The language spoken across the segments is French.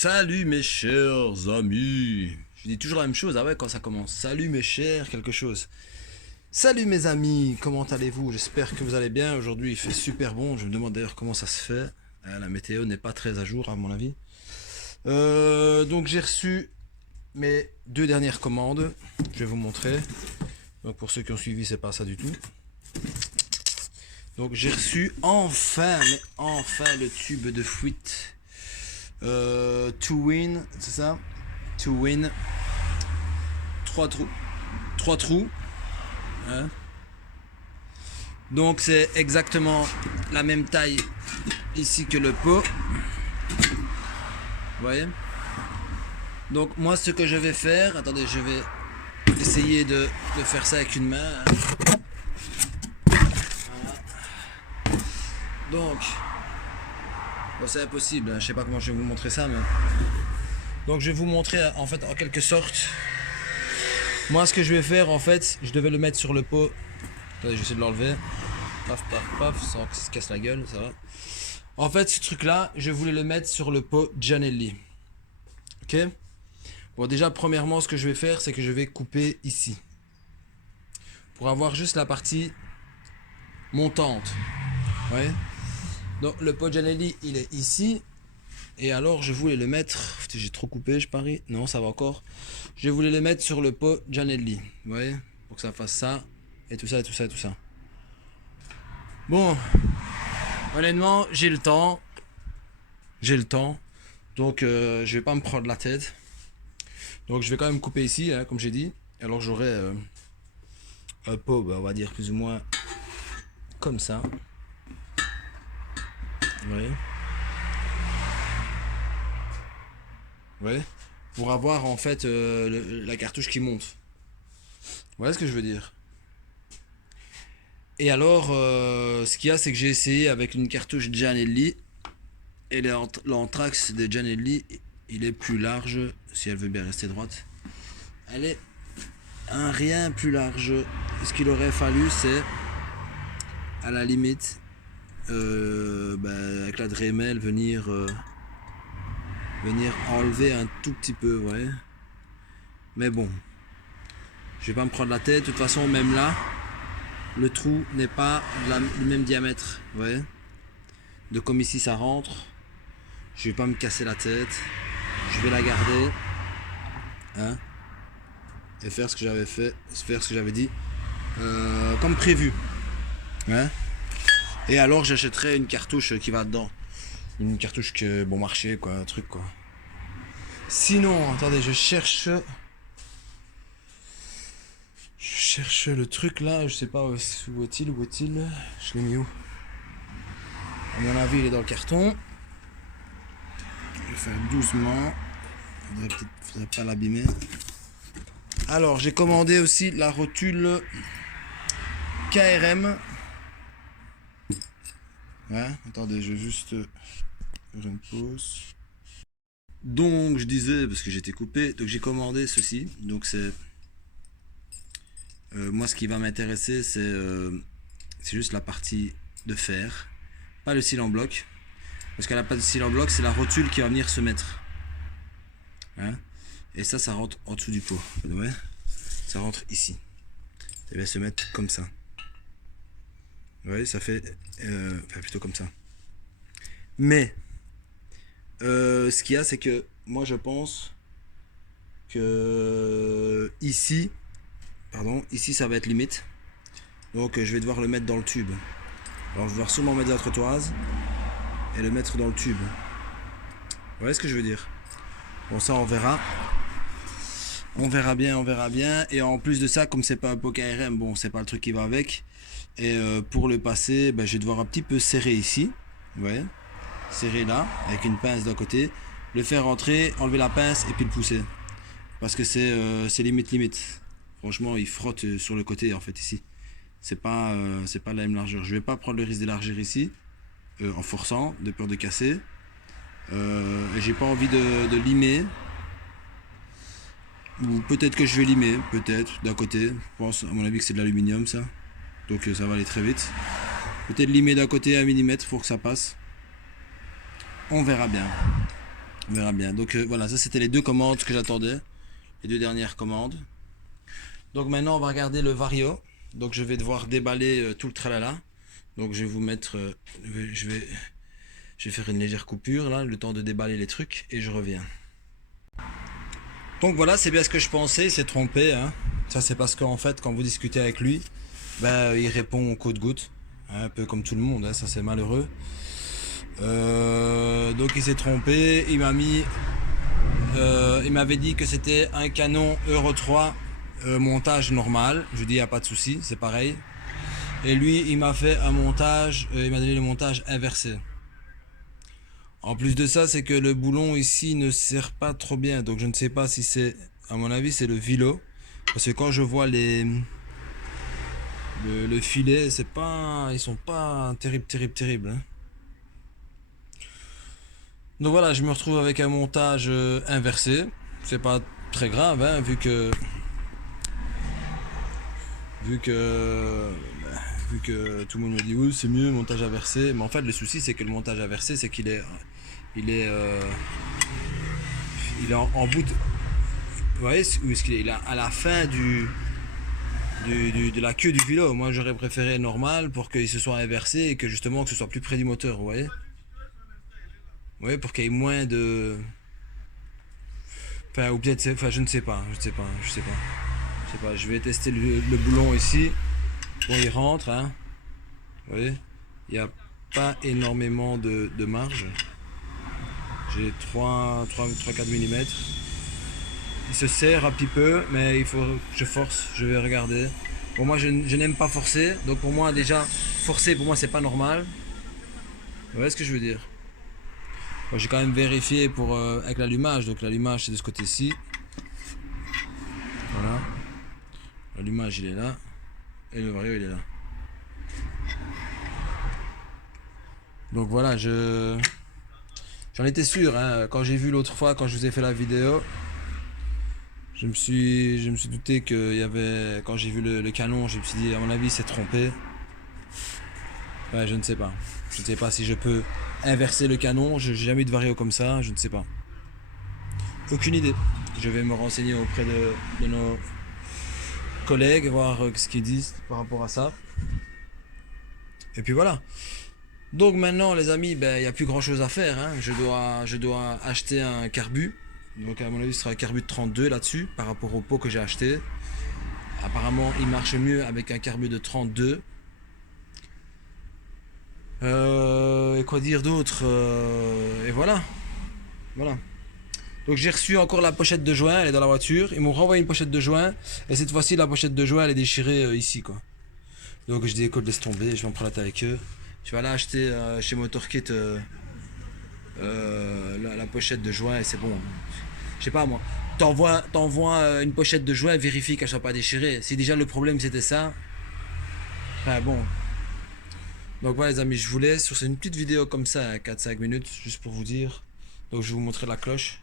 Salut mes chers amis. Je dis toujours la même chose, ah ouais, quand ça commence. Salut mes chers quelque chose. Salut mes amis, comment allez-vous? J'espère que vous allez bien. Aujourd'hui il fait super bon. Je me demande d'ailleurs comment ça se fait. La météo n'est pas très à jour à mon avis. Donc j'ai reçu mes deux dernières commandes. Je vais vous montrer. Donc pour ceux qui ont suivi, c'est pas ça du tout. Donc j'ai reçu enfin, mais enfin le tube de fuite. To win, c'est ça? To win. Trois trous. Trois trous. Hein? Donc c'est exactement la même taille ici que le pot. Vous voyez? Donc moi ce que je vais faire, attendez, je vais essayer de faire ça avec une main. Voilà. Donc, bon, c'est impossible, hein. Je sais pas comment je vais vous montrer ça, mais donc je vais vous montrer en fait en quelque sorte. Moi ce que je vais faire en fait, je devais le mettre sur le pot. Attendez, je vais essayer de l'enlever. Paf paf paf, sans que ça se casse la gueule, ça va. En fait ce truc là, je voulais le mettre sur le pot Gianelli. Ok? Bon déjà premièrement ce que je vais faire c'est que je vais couper ici. Pour avoir juste la partie montante. Ouais. Donc le pot Gianelli il est ici. Et alors je voulais le mettre, j'ai trop coupé je parie, non ça va encore. Je voulais le mettre sur le pot Gianelli, vous voyez, pour que ça fasse ça, et tout ça, et tout ça, et tout ça. Bon, honnêtement j'ai le temps, donc je vais pas me prendre la tête. Donc je vais quand même couper ici, hein, comme j'ai dit, alors j'aurai un pot, bah, on va dire plus ou moins comme ça. Vous voyez. Ouais, pour avoir en fait la cartouche qui monte. Voilà ce que je veux dire. Et alors, ce qu'il y a, c'est que j'ai essayé avec une cartouche Gianelli. Et l'anthrax de Gianelli, il est plus large, si elle veut bien rester droite. Elle est un rien plus large. Ce qu'il aurait fallu, c'est, à la limite, avec la Dremel, venir enlever un tout petit peu, ouais. Mais bon, je vais pas me prendre la tête. De toute façon, même là, le trou n'est pas du même diamètre, vous voyez. De comme ici ça rentre, je vais pas me casser la tête. Je vais la garder, hein, et faire ce que j'avais fait, faire ce que j'avais dit, comme prévu, hein. Et alors j'achèterai une cartouche qui va dedans, une cartouche que bon marché quoi, un truc quoi. Sinon, attendez, je cherche le truc là, je sais pas où est-il, je l'ai mis où? À mon avis il est dans le carton. Je vais faire doucement. Faudrait pas l'abîmer. Alors j'ai commandé aussi la rotule KRM. Ouais, attendez, je vais juste faire une pause. Donc je disais, parce que j'étais coupé, donc j'ai commandé ceci. Donc c'est moi ce qui va m'intéresser c'est juste la partie de fer, pas le cil en bloc, parce qu'à la place de cil en bloc c'est la rotule qui va venir se mettre, hein. Et ça rentre en dessous du pot, ouais. Ça rentre ici, ça va se mettre comme ça, ouais, ça fait enfin plutôt comme ça. Mais ce qu'il y a c'est que moi je pense que ici ça va être limite, donc je vais devoir le mettre dans le tube. Alors je vais devoir sûrement mettre de la trottoise et le mettre dans le tube. Vous voyez ce que je veux dire? Bon, ça on verra. On verra bien. Et en plus de ça, comme c'est pas un pot KRM, bon, c'est pas le truc qui va avec. Et pour le passer, je vais devoir un petit peu serrer ici. Vous voyez? Serrer là, avec une pince d'un côté. Le faire rentrer, enlever la pince et puis le pousser. Parce que c'est limite. Franchement, il frotte sur le côté en fait ici. C'est pas la même largeur. Je vais pas prendre le risque d'élargir ici en forçant, de peur de casser. Et j'ai pas envie de limer. Ou peut-être que je vais limer, peut-être d'un côté. Je pense à mon avis que c'est de l'aluminium ça. Donc ça va aller très vite. Peut-être limer d'un côté à 1 mm pour que ça passe. On verra bien. On verra bien. Donc voilà, ça c'était les deux commandes que j'attendais. Les deux dernières commandes. Donc maintenant on va regarder le Vario. Donc je vais devoir déballer tout le tralala. Donc je vais vous mettre... je vais faire une légère coupure là, le temps de déballer les trucs et je reviens. Donc voilà, c'est bien ce que je pensais, il s'est trompé. Hein. Ça c'est parce qu'en fait quand vous discutez avec lui, ben, il répond au compte-gouttes. Hein, un peu comme tout le monde, hein, ça c'est malheureux. Donc il s'est trompé, il m'avait dit que c'était un Canon Euro 3 montage normal. Je lui dis il n'y a pas de souci, c'est pareil. Et lui il m'a fait un montage, il m'a donné le montage inversé. En plus de ça, c'est que le boulon ici ne sert pas trop bien, donc je ne sais pas si c'est, à mon avis c'est le vilo. Parce que quand je vois le filet, c'est pas, ils sont pas terribles. Hein. Donc voilà, je me retrouve avec un montage inversé. C'est pas très grave, hein, vu que tout le monde me dit oui c'est mieux montage inversé. Mais en fait le souci c'est que le montage inversé c'est qu'il est en bout de, vous voyez où est-ce qu'il est? Il est à la fin de la queue du vélo. Moi j'aurais préféré normal pour qu'il se soit inversé et que justement que ce soit plus près du moteur, vous voyez. Vous voyez, pour qu'il y ait moins de... Enfin, ou peut-être, enfin, je ne sais pas, je vais tester le boulon ici. Bon, il rentre, hein. Vous voyez, il n'y a pas énormément de marge. J'ai 3-4 mm. Il se serre un petit peu, mais il faut que je force, je vais regarder. Pour moi, je n'aime pas forcer, donc pour moi, déjà, forcer, pour moi, c'est pas normal. Vous voyez ce que je veux dire? Bon, j'ai quand même vérifié pour, avec l'allumage, donc l'allumage c'est de ce côté-ci. Voilà. L'allumage il est là. Et le Vario il est là. Donc voilà, j'en étais sûr, hein, quand j'ai vu l'autre fois, quand je vous ai fait la vidéo, je me suis douté qu'il y avait, quand j'ai vu le canon, je me suis dit à mon avis c'est trompé. Ouais, je ne sais pas. Je ne sais pas si je peux inverser le canon, je n'ai jamais eu de Vario comme ça, je ne sais pas. Aucune idée. Je vais me renseigner auprès de nos collègues, voir ce qu'ils disent par rapport à ça. Et puis voilà. Donc maintenant les amis, ben, il n'y a plus grand chose à faire. Hein. Je dois acheter un carbu. Donc à mon avis ce sera un carbu de 32 là-dessus par rapport au pot que j'ai acheté. Apparemment il marche mieux avec un carbu de 32. Et quoi dire d'autre, et voilà. Voilà. Donc j'ai reçu encore la pochette de joint, elle est dans la voiture. Ils m'ont renvoyé une pochette de joint. Et cette fois-ci la pochette de joint elle est déchirée ici quoi. Donc je dis écoute laisse tomber, je vais en prendre la tête avec eux. Je vais aller acheter chez Motorkit la pochette de joint et c'est bon. Je sais pas moi. T'envoies une pochette de joint, vérifie qu'elle soit pas déchirée. Si déjà le problème c'était ça. Enfin bon. Donc voilà les amis, je vous laisse sur une petite vidéo comme ça, 4-5 minutes, juste pour vous dire. Donc je vais vous montrer la cloche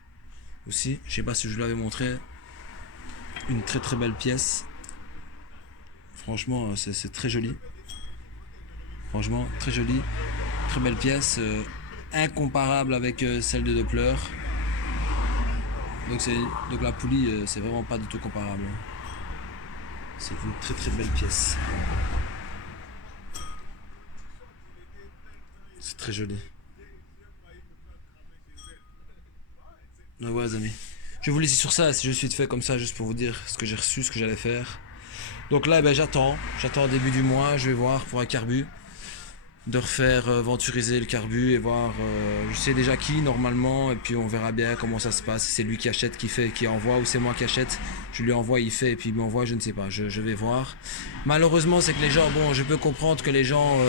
aussi. Je sais pas si je vous l'avais montré. Une très très belle pièce. Franchement, c'est très joli. Franchement, très joli. Très belle pièce. Incomparable avec celle de Doppler. Donc la poulie, c'est vraiment pas du tout comparable. C'est une très très belle pièce. C'est très joli. Donc voilà les amis. Je vais vous laisser sur ça, si je suis fait comme ça, juste pour vous dire ce que j'ai reçu, ce que j'allais faire. Donc là, ben, j'attends au début du mois, je vais voir pour un carbu. De refaire venturiser le carbu et voir, je sais déjà qui normalement, et puis on verra bien comment ça se passe. Si c'est lui qui achète, qui fait, qui envoie, ou c'est moi qui achète, je lui envoie, il fait, et puis il m'envoie, je ne sais pas, je vais voir. Malheureusement, c'est que les gens, bon, je peux comprendre que les gens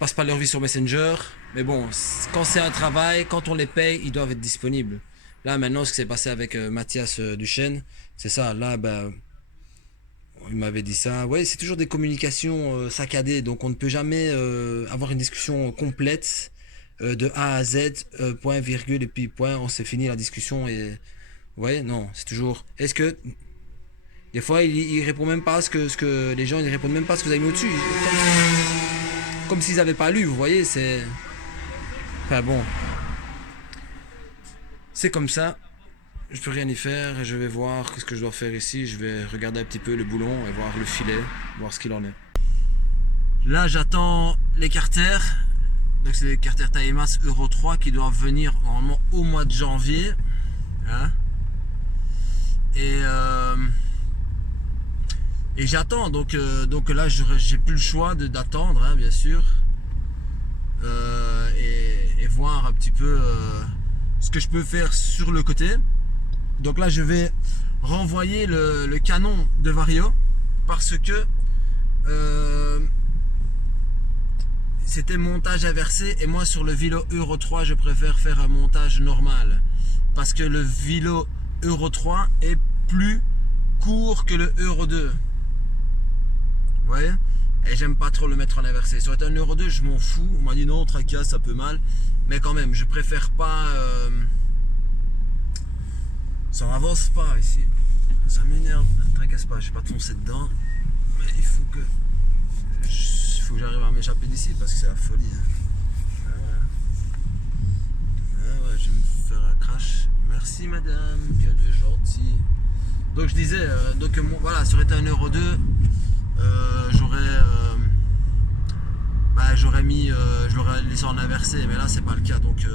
passent pas leur vie sur Messenger, mais bon, quand c'est un travail, quand on les paye, ils doivent être disponibles. Là maintenant, ce qui s'est passé avec Mathias Duchesne, c'est ça, là, ben... Il m'avait dit ça. Ouais, c'est toujours des communications saccadées, donc on ne peut jamais avoir une discussion complète de A à Z, point, virgule, et puis point, on s'est fini la discussion et... Ouais, non, c'est toujours... Est-ce que... Des fois, il répond même pas ce que les gens, ils répondent même pas ce que vous avez mis au-dessus. Comme s'ils n'avaient pas lu, vous voyez, c'est... Enfin bon. c'est comme ça. Je peux rien y faire. Je vais voir ce que je dois faire ici. Je vais regarder un petit peu le boulon et voir le filet, voir ce qu'il en est. Là, j'attends les carters. Donc, c'est les carters Taïmas Euro 3 qui doivent venir normalement au mois de janvier. Hein, et j'attends. Donc là, j'ai plus le choix d'attendre, hein, bien sûr. Et voir un petit peu ce que je peux faire sur le côté. Donc là, je vais renvoyer le canon de Vario parce que c'était montage inversé et moi sur le Vilo Euro 3 je préfère faire un montage normal parce que le Vilo Euro 3 est plus court que le Euro 2. Vous voyez? Et j'aime pas trop le mettre en inversé. Sur un Euro 2 je m'en fous. On m'a dit non, tracasse, ça peut mal. Mais quand même, je préfère pas... Ça n'avance pas ici. Ça m'énerve. Tracasse pas, je vais pas te foncer dedans. Mais il faut que j'arrive à m'échapper d'ici parce que c'est la folie. Hein. Ah ouais, je vais me faire un crash. Merci madame, qu'elle est gentille. Donc je disais, voilà, ça aurait été un Euro 2, j'aurais mis, je l'aurais laissé en inversé, mais là c'est pas le cas. Donc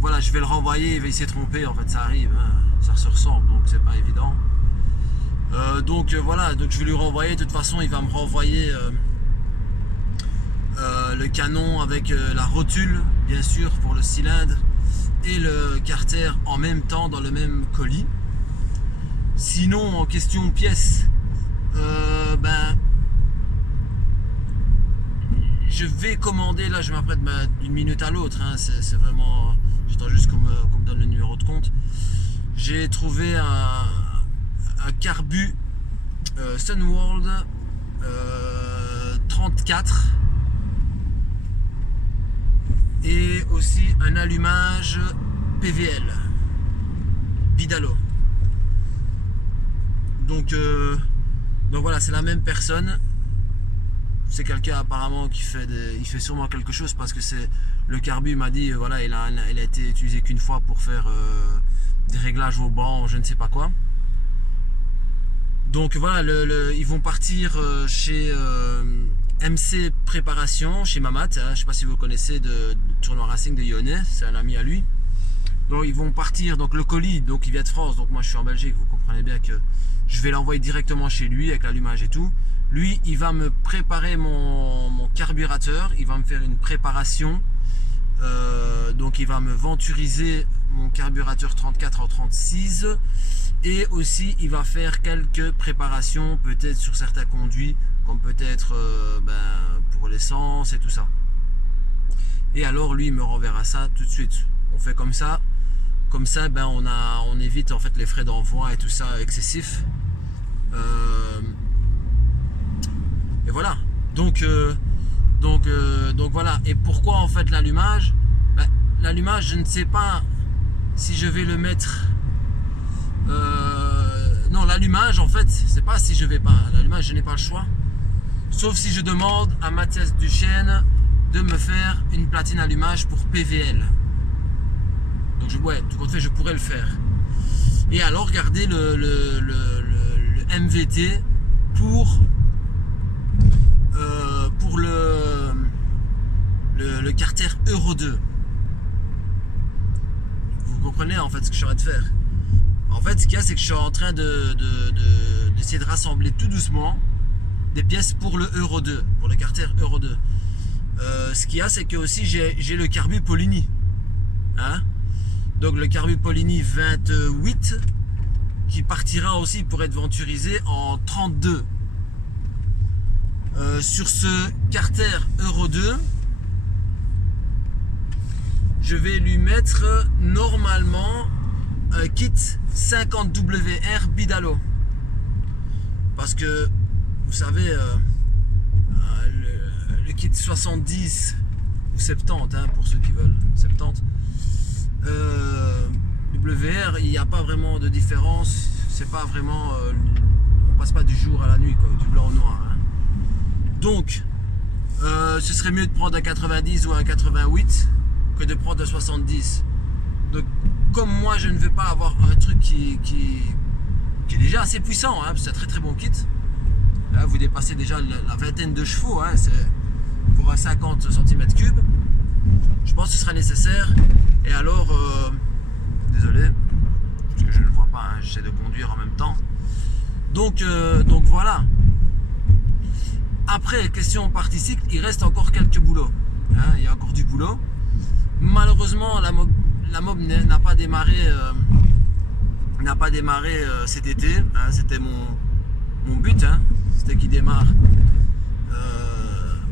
voilà, je vais le renvoyer, il va essayer de tromper, en fait ça arrive, hein, ça se ressemble, donc c'est pas évident. Voilà, donc je vais lui renvoyer. De toute façon, il va me renvoyer le canon avec la rotule, bien sûr, pour le cylindre et le carter en même temps dans le même colis. Sinon, en question pièces, je vais commander. Là, je m'apprête d'une minute à l'autre. Hein, c'est vraiment. J'attends juste qu'on me donne le numéro de compte. J'ai trouvé un carbu Sunworld 34 et aussi un allumage PVL Bidalo. Donc voilà, c'est la même personne. C'est quelqu'un apparemment qui fait il fait sûrement quelque chose parce que c'est le carbu m'a dit voilà, il a été utilisé qu'une fois pour faire des réglages au banc, je ne sais pas quoi. Donc voilà, ils vont partir chez MC Préparation, chez Mamat, hein, je ne sais pas si vous connaissez de tournoi racing de Lyonnais, c'est un ami à lui. Donc ils vont partir, donc le colis, donc il vient de France, donc moi je suis en Belgique, vous comprenez bien que je vais l'envoyer directement chez lui avec l'allumage et tout. Lui, il va me préparer mon carburateur, il va me faire une préparation, donc il va me venturiser mon carburateur 34 en 36. Et aussi, il va faire quelques préparations, peut-être sur certains conduits, comme peut-être pour l'essence et tout ça. Et alors, lui, il me renverra ça tout de suite. On fait comme ça, on évite en fait les frais d'envoi et tout ça excessifs. Et voilà. Donc voilà. Et pourquoi en fait l'allumage? L'allumage, je ne sais pas si je vais le mettre. Non, l'allumage en fait, c'est pas si je vais pas. L'allumage, je n'ai pas le choix. Sauf si je demande à Mathias Duchesne de me faire une platine allumage pour PVL. Donc tout compte fait, je pourrais le faire. Et alors garder le MVT pour le carter Euro 2. Vous comprenez en fait ce que je suis en train de faire. En fait, ce qu'il y a, c'est que je suis en train d'essayer de rassembler tout doucement des pièces pour le Euro 2, pour le carter Euro 2. Ce qu'il y a, c'est que aussi j'ai le carbu Polini. Hein, donc le carbu Polini 28 qui partira aussi pour être venturisé en 32. Sur ce carter Euro 2, je vais lui mettre normalement un kit 50WR Bidalo. Parce que vous savez, le kit 70 ou 70, hein, pour ceux qui veulent, 70, WR, il n'y a pas vraiment de différence. C'est pas vraiment, on passe pas du jour à la nuit, quoi, du blanc au noir. Hein. Donc, ce serait mieux de prendre un 90 ou un 88 que de prendre un 70. Donc comme moi je ne vais pas avoir un truc qui est déjà assez puissant, hein, c'est un très très bon kit. Là, vous dépassez déjà la vingtaine de chevaux, hein, c'est pour un 50 cm3. Je pense que ce sera nécessaire. Et alors, désolé, parce que je ne le vois pas, hein, j'essaie de conduire en même temps. Donc voilà. Après, question partie cycle, il reste encore quelques boulots. Hein, il y a encore du boulot. Malheureusement, la mob n'a pas démarré, cet été. Hein, c'était mon but, hein, c'était qu'il démarre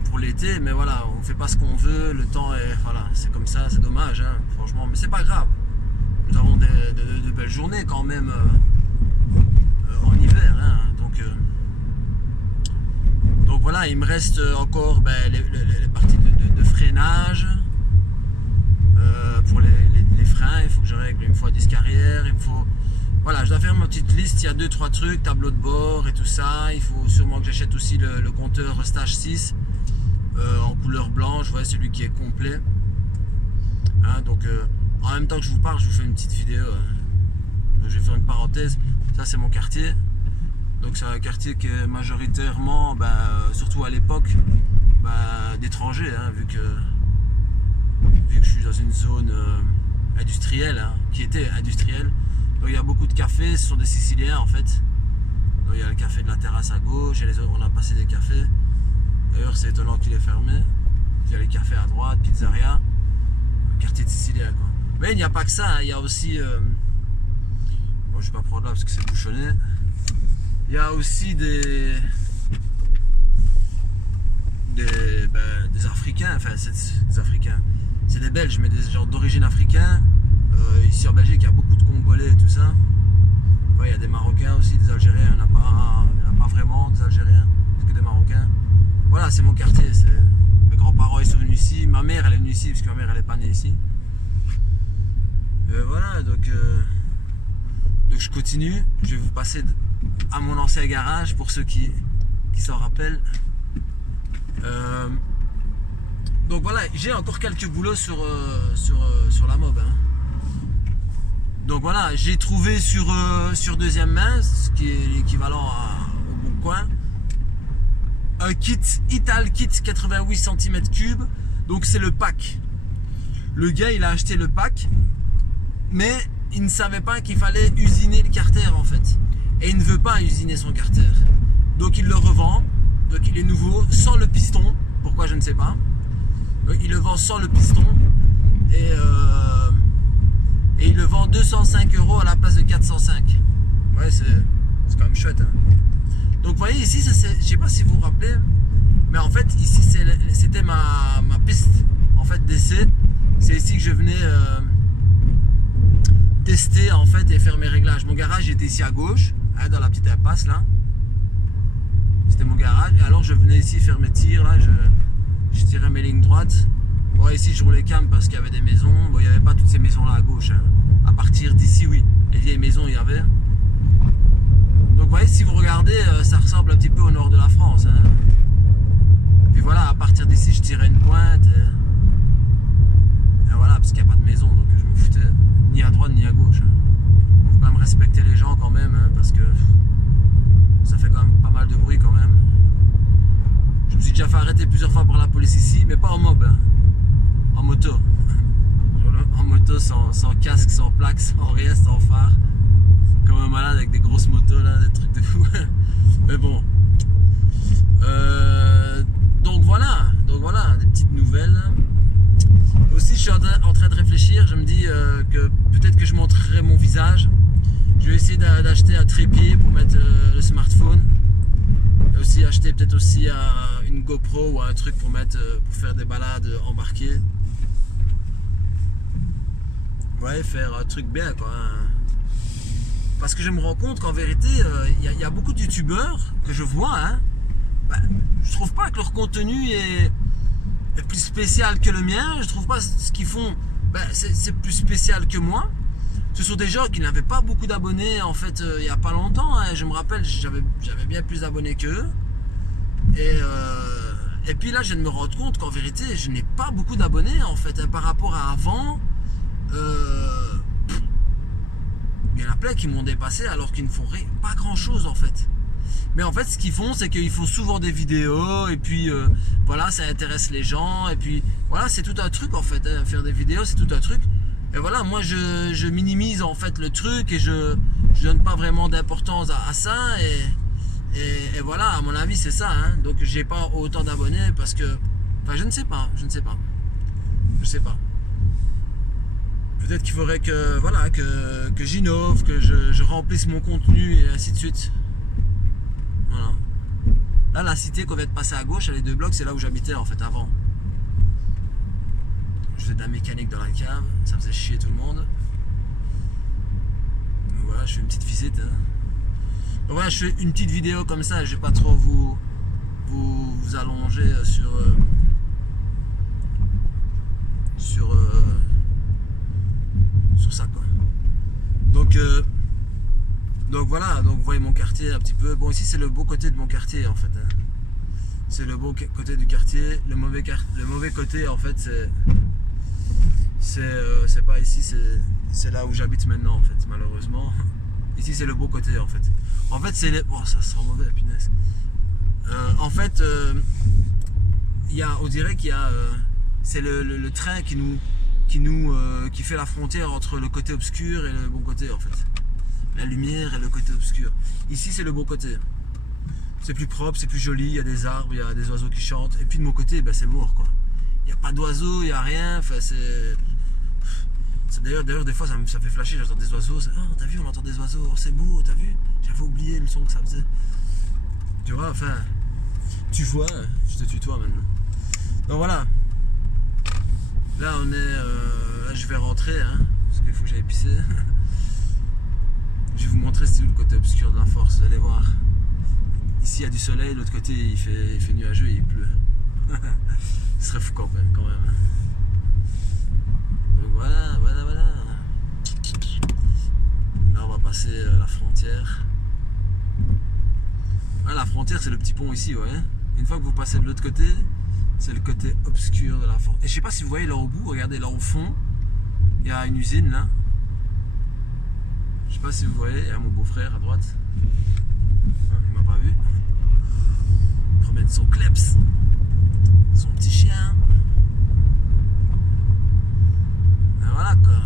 pour l'été. Mais voilà, on fait pas ce qu'on veut. Le temps est, voilà, c'est comme ça, c'est dommage, hein, franchement. Mais c'est pas grave. Nous avons de belles journées quand même en hiver, hein, donc voilà, il me reste encore les parties de freinage pour les freins. Il faut que je règle une fois disque arrière. Il me faut, voilà, je dois faire ma petite liste. Il y a 2-3 trucs, tableau de bord et tout ça. Il faut sûrement que j'achète aussi le compteur Stage 6 en couleur blanche, ouais, celui qui est complet. Hein, donc en même temps que je vous parle, je vous fais une petite vidéo. Je vais faire une parenthèse. Ça, c'est mon quartier. Donc c'est un quartier qui est majoritairement, surtout à l'époque, d'étrangers, hein, vu que je suis dans une zone industrielle, hein, qui était industrielle. Donc il y a beaucoup de cafés, ce sont des Siciliens en fait. Donc il y a le café de la terrasse à gauche, on a passé des cafés. D'ailleurs c'est étonnant qu'il est fermé. Il y a les cafés à droite, pizzeria, quartier de Sicilien quoi. Mais il n'y a pas que ça, hein, il y a aussi... bon, je ne vais pas prendre là parce que c'est bouchonné. Il y a aussi des Africains, enfin des Africains, c'est des Belges mais des gens d'origine africaine. Ici en Belgique il y a beaucoup de Congolais et tout ça. Ouais, il y a des Marocains aussi, des Algériens, il n'y en a pas vraiment des Algériens, c'est que des Marocains. Voilà, c'est mon quartier, mes grands-parents ils sont venus ici, ma mère elle est venue ici parce que ma mère elle n'est pas née ici. Voilà, donc je continue, je vais vous passer à mon ancien garage pour ceux qui s'en rappellent. Donc voilà, j'ai encore quelques boulots sur la mob. Hein. Donc voilà, j'ai trouvé sur deuxième main, ce qui est l'équivalent au Bon Coin, un kit Ital Kit 88 cm3. Donc c'est le pack. Le gars il a acheté le pack, mais il ne savait pas qu'il fallait usiner le carter en fait. Et il ne veut pas usiner son carter. Donc il le revend. Donc il est nouveau, sans le piston. Pourquoi je ne sais pas. Donc il le vend sans le piston. Et il le vend 205 € à la place de 405. Ouais, c'est quand même chouette. Hein. Donc vous voyez ici, je ne sais pas si vous vous rappelez. Mais en fait ici c'était ma piste en fait d'essai. C'est ici que je venais tester en fait et faire mes réglages. Mon garage était ici à gauche, hein, dans la petite impasse là. C'était mon garage. Et alors je venais ici faire mes tirs là, je tirais mes lignes droites. Bon, ici je roulais calme parce qu'il y avait des maisons. Bon, il n'y avait pas toutes ces maisons là à gauche. Hein. À partir d'ici, oui. Les vieilles maisons, il y avait. Donc vous voyez, si vous regardez, ça ressemble un petit peu au nord de la France. Hein. Et puis voilà, à partir d'ici, je tirais une pointe. Et voilà, parce qu'il n'y a pas de maison, donc je me foutais ni à droite ni à gauche. Hein. Il faut quand même respecter les gens quand même, hein, parce que ça fait quand même pas mal de bruit quand même. Je me suis déjà fait arrêter plusieurs fois par la police ici, mais pas en mob, hein. En moto. En moto sans casque, sans plaque, sans rien, sans phare. Comme un malade avec des grosses motos là, des trucs de fou. Mais bon. Donc voilà, des petites nouvelles. Aussi je suis en train de réfléchir, je me dis que peut-être que je montrerai mon visage. Je vais essayer d'acheter un trépied pour mettre le smartphone. Et aussi acheter peut-être aussi une GoPro ou un truc pour faire des balades embarquées. Ouais, faire un truc bien quoi. Parce que je me rends compte qu'en vérité, il y a beaucoup de youtubeurs que je vois, hein, je trouve pas que leur contenu est plus spécial que le mien. Je trouve pas ce qu'ils font, c'est plus spécial que moi. Ce sont des gens qui n'avaient pas beaucoup d'abonnés en fait il y a pas longtemps. Hein. Je me rappelle, j'avais bien plus d'abonnés qu'eux. Et puis là, je viens de me rendre compte qu'en vérité, je n'ai pas beaucoup d'abonnés en fait hein, par rapport à avant. plein qui m'ont dépassé alors qu'ils ne font pas grand chose en fait. Mais en fait, ce qu'ils font, c'est qu'ils font souvent des vidéos et puis voilà, ça intéresse les gens et puis voilà, c'est tout un truc en fait. Hein. Faire des vidéos, c'est tout un truc. Et voilà, moi je minimise en fait le truc et je donne pas vraiment d'importance à ça et voilà, à mon avis c'est ça. Hein. Donc j'ai pas autant d'abonnés parce que, enfin je ne sais pas. Peut-être qu'il faudrait que voilà que j'innove, que je remplisse mon contenu et ainsi de suite. Voilà. Là, la cité qu'on vient de passer à gauche, les 2 blocs, c'est là où j'habitais en fait avant. Je faisais de la mécanique dans la cave, ça faisait chier tout le monde. Donc voilà, je fais une petite visite. Hein. Donc voilà, je fais une petite vidéo comme ça, je vais pas trop vous allonger sur ça quoi. Donc voilà, donc vous voyez mon quartier un petit peu. Bon, ici c'est le beau côté de mon quartier en fait. Hein. C'est le beau côté du quartier. Le mauvais côté en fait c'est pas ici, c'est là où j'habite maintenant en fait, malheureusement. Ici c'est le beau côté en fait. En fait c'est les... Oh ça sent mauvais la punaise. En fait on dirait qu'il y a c'est le train qui fait la frontière entre le côté obscur et le bon côté en fait. La lumière et le côté obscur. Ici c'est le beau côté. C'est plus propre, c'est plus joli, il y a des arbres, il y a des oiseaux qui chantent. Et puis de mon côté, ben, c'est mort quoi. Il n'y a pas d'oiseaux, il n'y a rien. Enfin, D'ailleurs, des fois ça fait flasher, j'entends des oiseaux. Oh, t'as vu, on entend des oiseaux, oh, c'est beau, t'as vu? J'avais oublié le son que ça faisait. Tu vois, enfin, tu vois, je te tutoie maintenant. Donc voilà. Là on est, là je vais rentrer, hein, parce qu'il faut que j'aille pisser. Je vais vous montrer c'est où le côté obscur de la force, vous allez voir. Ici il y a du soleil, de l'autre côté il fait nuageux et il pleut. Ce serait fou quand même. Donc voilà. Là on va passer la frontière. Ah, la frontière c'est le petit pont ici, ouais. Une fois que vous passez de l'autre côté, c'est le côté obscur de la frontière. Et je sais pas si vous voyez là au bout, regardez là au fond, il y a une usine là. Je sais pas si vous voyez, il y a mon beau-frère à droite. Il m'a pas vu. Il promène son kleps, son petit chien. Et voilà quoi.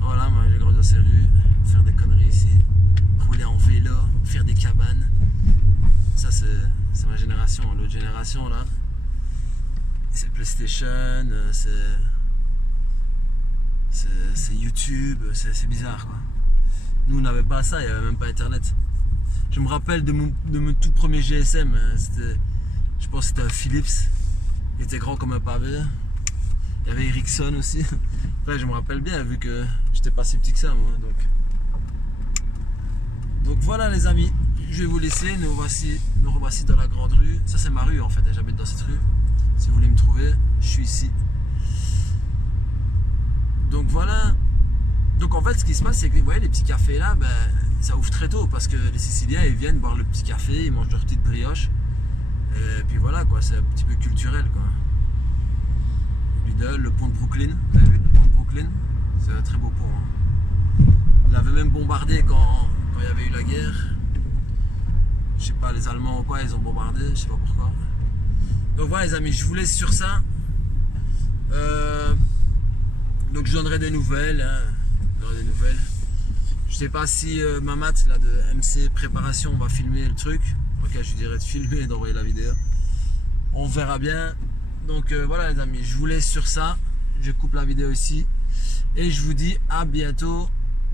Voilà, moi j'ai grandi dans ces rues, faire des conneries ici, rouler en vélo, faire des cabanes. Ça c'est ma génération. L'autre génération là, c'est PlayStation, c'est YouTube, c'est bizarre quoi. Nous on n'avait pas ça, il n'y avait même pas internet. Je me rappelle de mon tout premier GSM, je pense que c'était un Philips, il était grand comme un pavé. Il y avait Ericsson aussi. Enfin, je me rappelle bien vu que j'étais pas si petit que ça moi. Donc voilà les amis, je vais vous laisser, nous revoici dans la grande rue. Ça c'est ma rue en fait, j'habite dans cette rue. Si vous voulez me trouver, je suis ici. Donc voilà. Donc en fait ce qui se passe c'est que vous voyez les petits cafés là, ben, ça ouvre très tôt parce que les Siciliens ils viennent boire le petit café, ils mangent leur petite brioche. Et puis voilà quoi, c'est un petit peu culturel quoi. Lidl, le pont de Brooklyn, vous avez vu le pont de Brooklyn? C'est un très beau pont. Hein. Il avait même bombardé quand il y avait eu la guerre. Je sais pas, les Allemands ou quoi, ils ont bombardé, je sais pas pourquoi. Donc voilà les amis, je vous laisse sur ça. Donc je donnerai des nouvelles. Hein. Je sais pas si Mamat là, de MC Préparation va filmer le truc. Ok, je lui dirai de filmer et d'envoyer la vidéo. On verra bien. Donc voilà les amis, je vous laisse sur ça. Je coupe la vidéo ici. Et je vous dis à bientôt.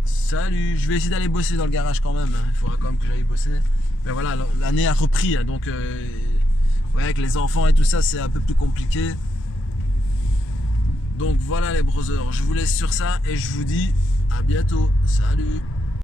Salut. Je vais essayer d'aller bosser dans le garage quand même. Hein. Il faudra quand même que j'aille bosser. Mais voilà, l'année a repris. Hein. Donc ouais, avec les enfants et tout ça, c'est un peu plus compliqué. Donc voilà les brothers, je vous laisse sur ça et je vous dis à bientôt. Salut.